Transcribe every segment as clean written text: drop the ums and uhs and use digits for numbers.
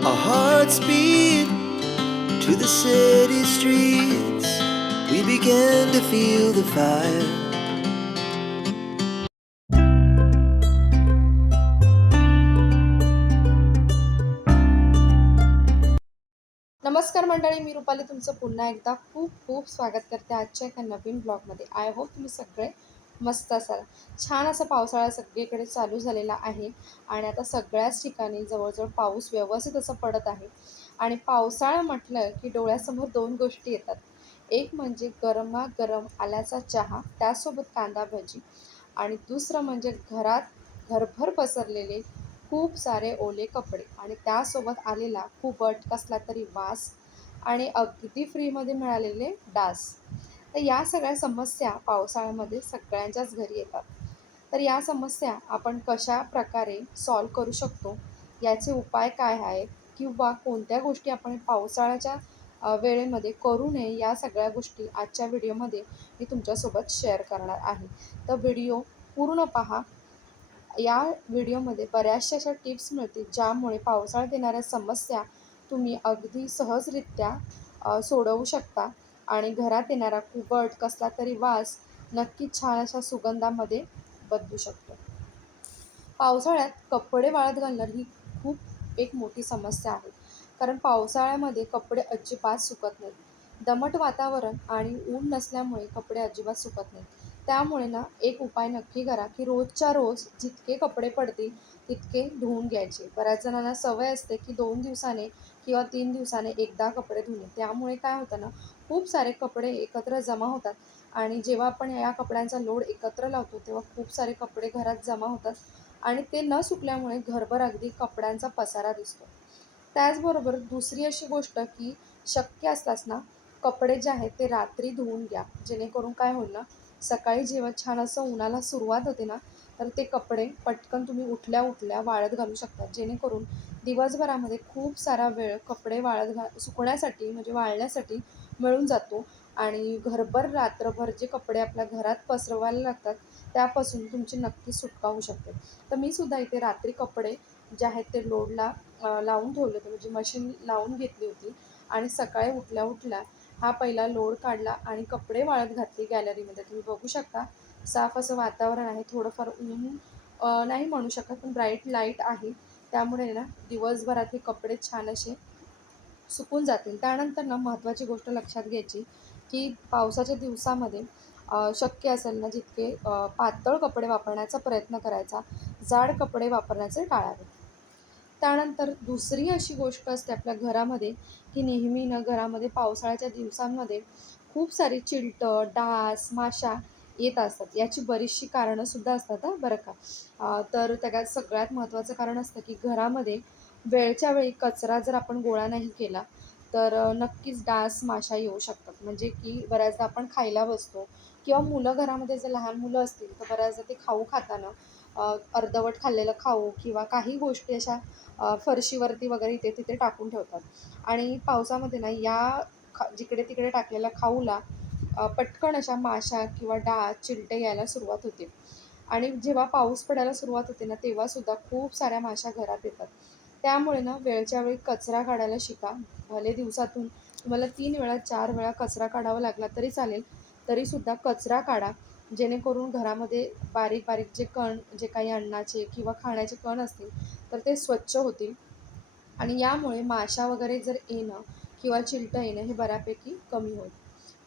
Our hearts beat to the city streets. We began to feel the fire. नमस्कार मंडळी, मी रुपाली तुमचं पुन्हा एकदा खूप खूप स्वागत करते आजच्या एका नवीन ब्लॉगमध्ये. आय होप तुम्ही सगळे मस्त असाल. छान असा पावसाळा सगळीकडे चालू झालेला आहे आणि आता सगळ्याच ठिकाणी जवळजवळ पाऊस व्यवस्थित असं पडत आहे. आणि पावसाळा म्हटलं की डोळ्यासमोर दोन गोष्टी येतात. एक म्हणजे गरमागरम आल्याचा चहा, त्यासोबत कांदा भजी आणि दुसरं म्हणजे घरभर पसरलेले खूप सारे ओले कपडे आणि त्यासोबत आलेला खूपट कसला तरी वास आणि अगदी फ्रीमध्ये मिळालेले डास. तर या सगळ्या समस्या पावसाळ्यामध्ये सगळ्यांच्याच घरी येतात. तर या समस्या आपण कशाप्रकारे सॉल्व्ह करू शकतो, याचे उपाय काय आहेत किंवा कोणत्या गोष्टी आपण पावसाळ्याच्या वेळेमध्ये करू नये, या सगळ्या गोष्टी आजच्या व्हिडिओमध्ये मी तुमच्यासोबत शेअर करणार आहे. तर व्हिडिओ पूर्ण पहा. या व्हिडिओमध्ये बऱ्याचशा अशा टिप्स मिळतील ज्यामुळे पावसाळ्यात येणाऱ्या समस्या तुम्ही अगदी सहजरित्या सोडवू शकता आणि घरात येणारा कुबट कसला तरी वास नक्कीच छान अशा सुगंधामध्ये बदलू शकतो. पावसाळ्यात कपडे वाळत घालणं ही खूप एक मोठी समस्या आहे. कारण पावसाळ्यामध्ये कपडे अजिबात सुकत नाहीत. दमट वातावरण आणि ऊन नसल्यामुळे कपडे अजिबात सुकत नाहीत. त्यामुळे ना एक उपाय नक्की करा, की रोजच्या रोज जितके कपडे पडतील तितके धुवून घ्यायचे. बऱ्याच जणांना सवय असते, की 2 दिवसाने किंवा 3 दिवसाने एकदा कपडे धुणे. त्यामुळे काय होतं ना, खूप सारे कपडे एकत्र जमा होतात आणि जेव्हा आपण या कपड्यांचा लोड एकत्र लावतो, तेव्हा खूप सारे कपडे घरात जमा होतात आणि ते न सुकल्यामुळे घरभर अगदी कपड्यांचा पसारा दिसतो. त्याचबरोबर दुसरी अशी गोष्ट, की शक्य असल्यास ना, कपडे जे आहेत ते रात्री धुवून घ्या. जेणेकरून काय होईल ना, सकाळी जेव्हा छान असं उन्हाला सुरुवात होते ना, तर ते कपडे पटकन तुम्ही उठल्या-उठल्या वाळत घालू शकता. जेणेकरून दिवसभरामध्ये खूप सारा वेळ कपडे सुकण्यासाठी म्हणजे वाळण्यासाठी मिळून जातो आणि घरभर रात्रभर जे कपडे आपल्या घरात पसरवायला लागतात, त्यापासून तुमची नक्कीच सुटका होऊ शकते. तर मी सुद्धा इथे रात्री कपडे जे आहेत ते लोडला लावून ठेवले होते, म्हणजे मशीन लावून घेतली होती आणि सकाळी उठल्या-उठल्या हा पहिला लोड काढला आणि कपडे वाळत घातले गॅलरीमध्ये. तुम्ही बघू शकता साफ असं वातावरण आहे. थोडंफार ऊन नाही म्हणू शकत, पण ब्राईट लाईट आहे. त्यामुळे ना दिवसभरात हे कपडे छान असे सुकून जातील. त्यानंतर ना महत्त्वाची गोष्ट लक्षात घ्यायची, की पावसाच्या दिवसामध्ये शक्य असेल ना जितके पातळ कपडे वापरण्याचा प्रयत्न करायचा. जाड कपडे वापरण्याचे टाळावे. त्यानंतर दुसरी अशी गोष्ट असते आपल्या घरामध्ये, की नेहमी ना घरामध्ये पावसाळ्याच्या दिवसांमध्ये खूप सारी चिलटं, डास, माशा येत असतात. याची बरीचशी कारणंसुद्धा असतात हां, बरं का. तर त्याच्यात सगळ्यात महत्त्वाचं कारण असतं, की घरामध्ये वेळच्या वेळी कचरा जर आपण गोळा नाही केला, तर नक्कीच डास, माशा येऊ शकतात. म्हणजे की बऱ्याचदा आपण खायला बसतो किंवा मुलं घरामध्ये जर लहान मुलं असतील, तर बऱ्याचदा ते खाऊ खाताना अर्धवट खाल्लेलं खाऊ किंवा काही गोष्टी अशा फरशीवरती वगैरे इथे-तिथे टाकून ठेवतात आणि पावसामध्ये ना जिकडे-तिकडे टाकलेल्या खाऊला पटकन अशा माशा किंवा डास, चिलटे यायला सुरुवात होते आणि जेव्हा पाऊस पडायला सुरुवात होते ना, तेव्हासुद्धा खूप साऱ्या माशा घरात येतात. त्यामुळे ना वेळच्या वेळी कचरा काढायला शिका. भले दिवसातून तुम्हाला 3 वेळा, 4 वेळा कचरा काढावा लागला तरी चालेल, तरीसुद्धा कचरा काढा. जेणेकरून घरामध्ये बारीक-बारीक जे काही अन्नाचे किंवा खाण्याचे कण असतील, तर ते स्वच्छ होतील आणि यामुळे माशा वगैरे जर येणं किंवा चिलटं येणं हे बऱ्यापैकी कमी होईल.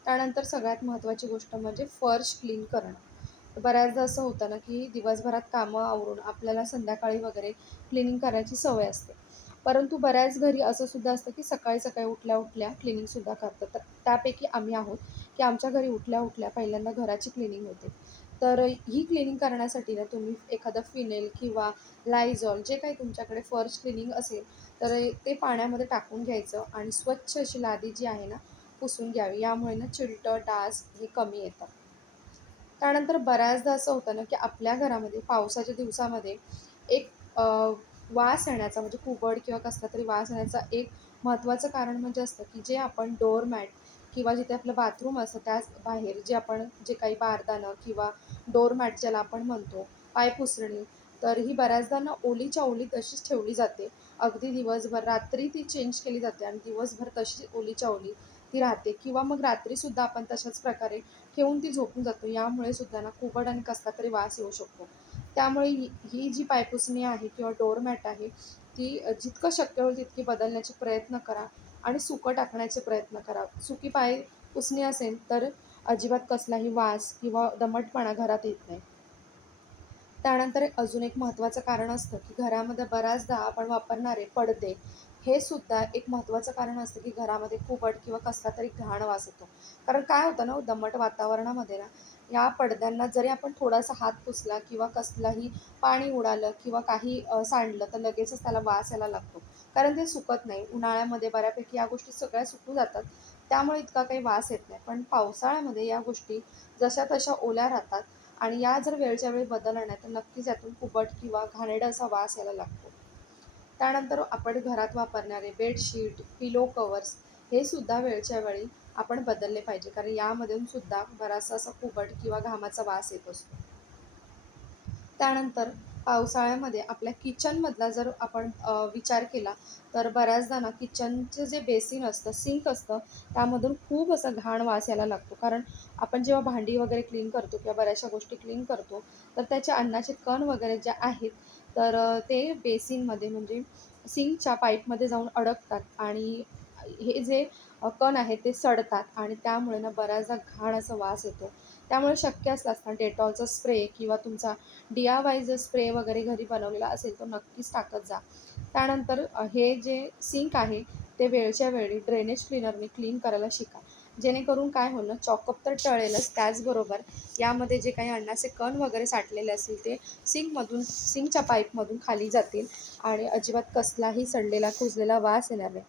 त्यानंतर सगळ्यात महत्त्वाची गोष्ट म्हणजे फर्श क्लीन करणं. बऱ्याचदा असं होतं ना, की दिवसभरात कामं आवरून आपल्याला संध्याकाळी वगैरे क्लिनिंग करायची सवय असते. परंतु बऱ्याच घरी असं सुद्धा असतं, की सकाळी-सकाळी उठल्या-उठल्या क्लिनिंगसुद्धा करतात. तर त्यापैकी आम्ही आहोत, की आमच्या घरी उठल्या-उठल्या पहिल्यांदा घराची क्लिनिंग होते. तर ही क्लिनिंग करण्यासाठी ना तुम्ही एखादं फिनेल किंवा लायझॉल जे काही तुमच्याकडे फर्श क्लिनिंग असेल, तर ते पाण्यामध्ये टाकून घ्यायचं आणि स्वच्छ अशी लादी जी आहे ना, पुसून घ्यावी. यामुळे ना चिलटं, डास हे कमी येतात. त्यानंतर बऱ्याचदा असं होतं ना, की आपल्या घरामध्ये पावसाच्या दिवसामध्ये एक वास येण्याचा म्हणजे कुबड किंवा कसला तरी वास येण्याचा एक महत्त्वाचं कारण म्हणजे असतं, की जे आपण डोअर मॅट किंवा जिथे आपलं बाथरूम असतं त्याच बाहेर जे काही बारदानं किंवा डोअर मॅट ज्याला आपण म्हणतो, पायपुसणी तर ही बऱ्याचदा ना ओलीच्या ओली तशीच ठेवली जाते. अगदी दिवसभर, रात्री ती चेंज केली जाते आणि दिवसभर तशी ओलीच्या ओली ती राहते किंवा मग रात्रीसुद्धा आपण तशाच प्रकारे ठेवून ती झोपून जातो. यामुळे सुद्धा ना कुबट आणि कसला तरी वास येऊ शकतो. त्यामुळे ही जी पायपुसणी आहे किंवा डोअर मॅट आहे, ती जितकं शक्य होईल तितकी बदलण्याचे प्रयत्न करा आणि सुकं टाकण्याचे प्रयत्न करा. सुकी पायपुसणी असेल तर अजिबात कसलाही वास किंवा दमटपणा घरात येत नाही. त्यानंतर अजून एक महत्त्वाचं कारण असतं, की घरामध्ये बऱ्याचदा आपण वापरणारे पडदे, हे सुद्धा एक महत्त्वाचं कारण असतं, की घरामध्ये कुबट किंवा कसला तरी घाण वास येतो. कारण काय होतं ना हो, दमट वातावरणामध्ये ना, या पडद्यांना जरी आपण थोडासा हात पुसला किंवा कसलाही पाणी उडालं किंवा काही सांडलं, तर लगेचच त्याला वास यायला लागतो. कारण ते सुकत नाही. उन्हाळ्यामध्ये बऱ्यापैकी या गोष्टी सगळ्या सुकून जातात. त्यामुळे इतका काही वास येत नाही. पण पावसाळ्यामध्ये या गोष्टी जशा तशा ओल्या राहतात आणि या जर वेळच्या वेळी बदलल्या नाही तर नक्कीच यातून कुबट किंवा घाणेरडा असा वास यायला लागतो. त्यानंतर आपण घरात वापरणारे बेडशीट, पिलो कव्हर्स हे सुद्धा वेळच्या वेळी आपण बदलले पाहिजे. कारण यामधून सुद्धा बराचसा असा कुबट किंवा घामाचा वास येत असतो. त्यानंतर पावसाळ्यामध्ये आपल्या किचनमधला जर आपण विचार केला तर बऱ्याचदा ना किचनचं जे बेसिन असतं, सिंक असतं, त्यामधून खूप असा घाण वास यायला लागतो. कारण आपण जेव्हा भांडी वगैरे क्लीन करतो किंवा बऱ्याचशा गोष्टी क्लीन करतो, तर त्याचे अन्नाचे कण वगैरे जे आहेत, तर ते बेसिनमध्ये म्हणजे सिंकच्या पाईपमध्ये जाऊन अडकतात आणि हे जे कण आहेत ते सडतात आणि त्यामुळे ना बऱ्याचदा घाण असा वास येतो. त्यामुळे शक्य असल्यास ना डेटॉलचा स्प्रे किंवा तुमचा DIY जर स्प्रे वगैरे घरी बनवलेला असेल तर नक्कीच टाकत जा. त्यानंतर हे जे सिंक आहे ते वेळच्या वेळी ड्रेनेज क्लीनरने क्लीन करायला शिका. जेणेकरून काय होईल चॉकअप तर टळेलच, त्याचबरोबर यामध्ये जे काही अन्नाचे कण वगैरे साठलेले असतील ते सिंकच्या पाईपमधून खाली जातील आणि अजिबात कसलाही सडलेला, कुजलेला वास येणार नाही.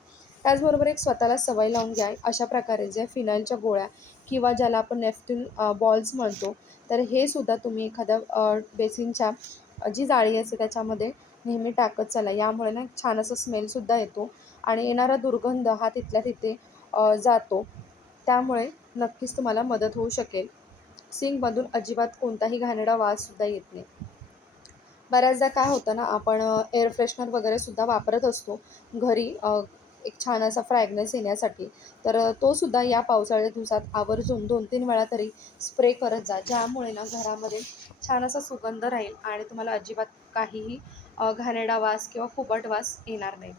त्याचबरोबर एक स्वतःला सवय लावून घ्या. अशा प्रकारे ज्या फिनाइलच्या गोळ्या किंवा ज्याला आपण नेफ्ट्यून बॉल्स म्हणतो, तर हे सुद्धा तुम्ही एखाद्या बेसिनच्या जी जाळी असते त्याच्यामध्ये नेहमी टाकत चला. यामुळे ना छान असा स्मेलसुद्धा येतो आणि येणारा दुर्गंध हा तिथल्या तिथे जातो. त्यामुळे नक्कीच तुम्हाला मदत होऊ शकेल. सिंकमधून अजिबात कोणताही घाणेरडा वाससुद्धा येत नाही. बऱ्याचदा काय होतं ना, आपण एअर फ्रेशनर वगैरे सुद्धा वापरत असतो घरी एक छान असा फ्रॅग्रन्स येण्यासाठी. तर तो सुद्धा या पावसाळ्याच्या दिवसात आवर्जून 2-3 वेळा तरी स्प्रे करत जा. ज्यामुळे ना घरामध्ये छान असा सुगंध राहील आणि तुम्हाला अजिबात काहीही घाणेरडा वास किंवा कुबट वास येणार नाही.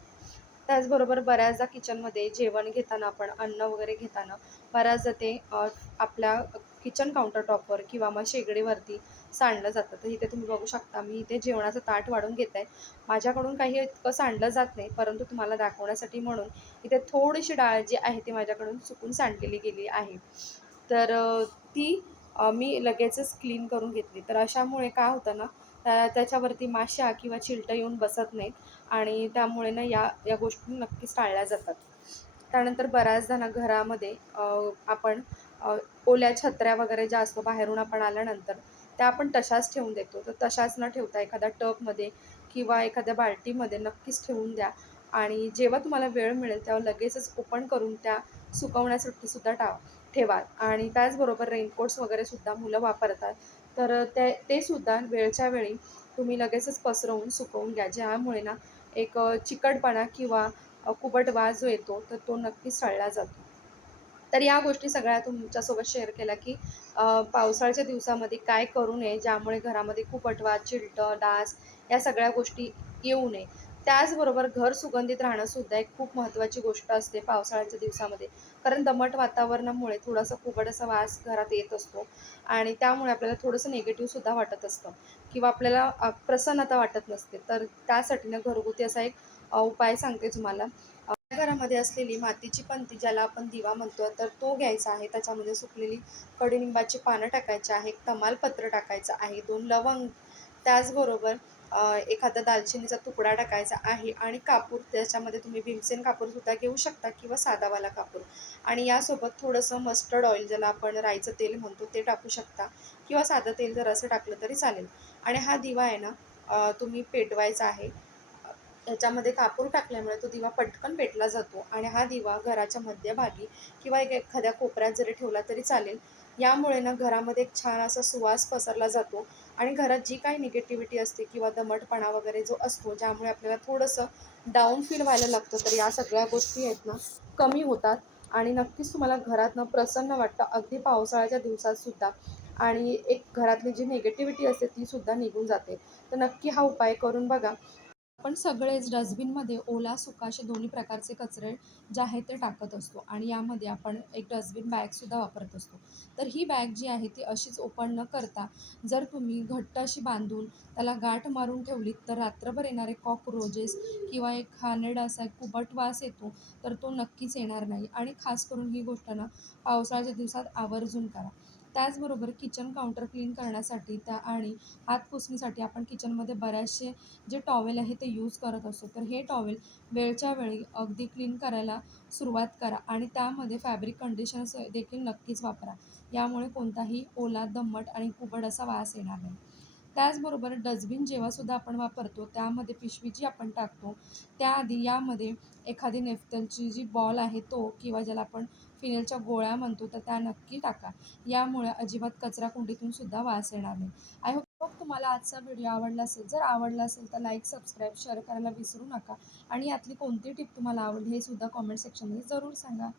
त्याचबरोबर बऱ्याचदा किचनमध्ये जेवण घेताना आपण अन्न वगैरे घेताना बऱ्याचदा ते आपल्या किचन काउंटर टॉपवर किंवा मग शेगडीवरती सांडलं जातं. तर इथे तुम्ही बघू शकता, मी इथे जेवणाचं ताट वाढून घेत आहे. माझ्याकडून काही इतकं सांडलं जात नाही, परंतु तुम्हाला दाखवण्यासाठी म्हणून इथे थोडीशी डाळ जी आहे ती माझ्याकडून चुकून सांडलेली गेली आहे. तर ती मी लगेचच क्लीन करून घेतली. तर अशामुळे काय होतं ना, त्याच्यावरती माशा किंवा चिलटं येऊन बसत नाहीत आणि त्यामुळे ना या या गोष्टी नक्कीच टाळल्या जातात. त्यानंतर बऱ्याचदा ना घरामध्ये आपण अ, ओल्या छत्र्या वगैरे ज्या असतो बाहेरून आपण आल्यानंतर, त्या आपण तशाच ठेवून देतो. तर तशाच न ठेवता एखाद्या टबमध्ये किंवा एखाद्या बाल्टीमध्ये नक्कीच ठेवून द्या आणि जेव्हा तुम्हाला वेळ मिळेल तेव्हा लगेचच ओपन करून त्या सुकवण्यासाठी सुद्धा ठेवा आणि त्याचबरोबर रेनकोट्स वगैरे सुद्धा मुलं वापरतात. तर ते सुद्धा वेळच्या वेळी तुम्ही लगेचच पसरवून सुकवून घ्या. ज्यामुळे ना एक चिकटपणा किंवा कुबट वास जो येतो तर तो नक्कीच टळला जातो. तर या गोष्टी सगळ्या तुमच्यासोबत शेअर केल्या, की पावसाळ्याच्या दिवसामध्ये काय करू नये, ज्यामुळे घरामध्ये कुबट वास, चिलटं, डास या सगळ्या गोष्टी येऊ नये. त्याचबरोबर घर सुगंधित राहणंसुद्धा एक खूप महत्त्वाची गोष्ट असते पावसाळ्याच्या दिवसामध्ये. कारण दमट वातावरणामुळे थोडासा कुबट असा वास घरात येत असतो आणि त्यामुळे आपल्याला थोडंसं निगेटिव्हसुद्धा वाटत असतं किंवा आपल्याला प्रसन्नता वाटत नसते. तर त्यासाठी ना घरगुती असा एक उपाय सांगते तुम्हाला. घरामध्ये असलेली मातीची पंती ज्याला आपण दिवा म्हणतो, तर तो घ्यायचा आहे. त्याच्यामध्ये सुकलेली कडुनिंबाची पानं टाकायची आहे, तमालपत्र टाकायचं आहे, 2 लवंग, त्याचबरोबर एखादा दालचिनीचा तुकडा टाकायचा आहे आणि कापूर त्याच्यामध्ये तुम्ही भीमसेन कापूरसुद्धा घेऊ शकता किंवा साधावाला कापूर आणि यासोबत थोडंसं मस्टर्ड ऑइल ज्याला आपण राईचं तेल म्हणतो ते टाकू शकता किंवा साधं तेल जर असं टाकलं तरी चालेल आणि हा दिवा आहे ना तुम्ही पेटवायचा आहे. ह्याच्यामध्ये कापूर टाकल्यामुळे तो दिवा पटकन पेटला जातो आणि हा दिवा घराच्या मध्यभागी किंवा एखाद्या कोपऱ्यात जरी ठेवला तरी चालेल. यामुळे ना घरामध्ये एक छान असा सुवास पसरला जातो आणि घरात जी काही निगेटिव्हिटी असते किंवा दमटपणा वगैरे जो असतो, ज्यामुळे आपल्याला थोडंसं डाऊन फील व्हायला लागतं, तर या सगळ्या गोष्टी आहेत ना, कमी होतात आणि नक्कीच तुम्हाला घरात ना प्रसन्न वाटतं, अगदी पावसाळ्याच्या दिवसातसुद्धा. आणि एक घरातली जी निगेटिव्हिटी असते, तीसुद्धा निघून जाते. तर नक्की हा उपाय करून बघा. आपण सगळेच डस्टबिनमध्ये ओला, सुका असे दोन्ही प्रकारचे कचरे जे आहेत ते टाकत असतो आणि यामध्ये आपण एक डस्टबिन बॅगसुद्धा वापरत असतो. तर ही बॅग जी आहे ती अशीच ओपन न करता जर तुम्ही घट्ट अशी बांधून त्याला गाठ मारून ठेवलीत, तर रात्रभर येणारे कॉकरोचेस किंवा एक घाणेरडा असा एक कुबट वास येतो, तर तो नक्कीच येणार नाही. आणि खास करून ही गोष्ट ना पावसाळ्याच्या दिवसात आवर्जून करा. त्याचबरोबर किचन काउंटर क्लीन करण्यासाठी आणि हात पुसणीसाठी आपण किचनमध्ये बऱ्याचशे जे टॉवेल आहे ते यूज करत असतो. तर हे टॉवेल वेळच्या वेळी अगदी क्लीन करायला सुरुवात करा आणि त्यामध्ये फॅब्रिक कंडिशनर्स देखील नक्कीच वापरा. यामुळे कोणताही ओला, दमट आणि कुबट असा वास येणार नाही. त्याचबरोबर डस्टबिन जेव्हासुद्धा आपण वापरतो, त्यामध्ये पिशवी जी आपण टाकतो, त्याआधी यामध्ये एखादी नेफ्तलची जी बॉल आहे तो किंवा ज्याला आपण फिनेलच्या गोळ्या म्हणतो, तर त्या नक्की टाका. यामुळे अजिबात कचराकुंडीतून सुद्धा वास येणार नाही. आय होप तुम्हाला आजचा व्हिडिओ आवडला असेल. जर आवडला असेल तर लाईक, सबस्क्राईब, शेअर करायला विसरू नका आणि यातली कोणती टिप तुम्हाला आवडली हे सुद्धा कॉमेंट सेक्शनमध्ये जरूर सांगा.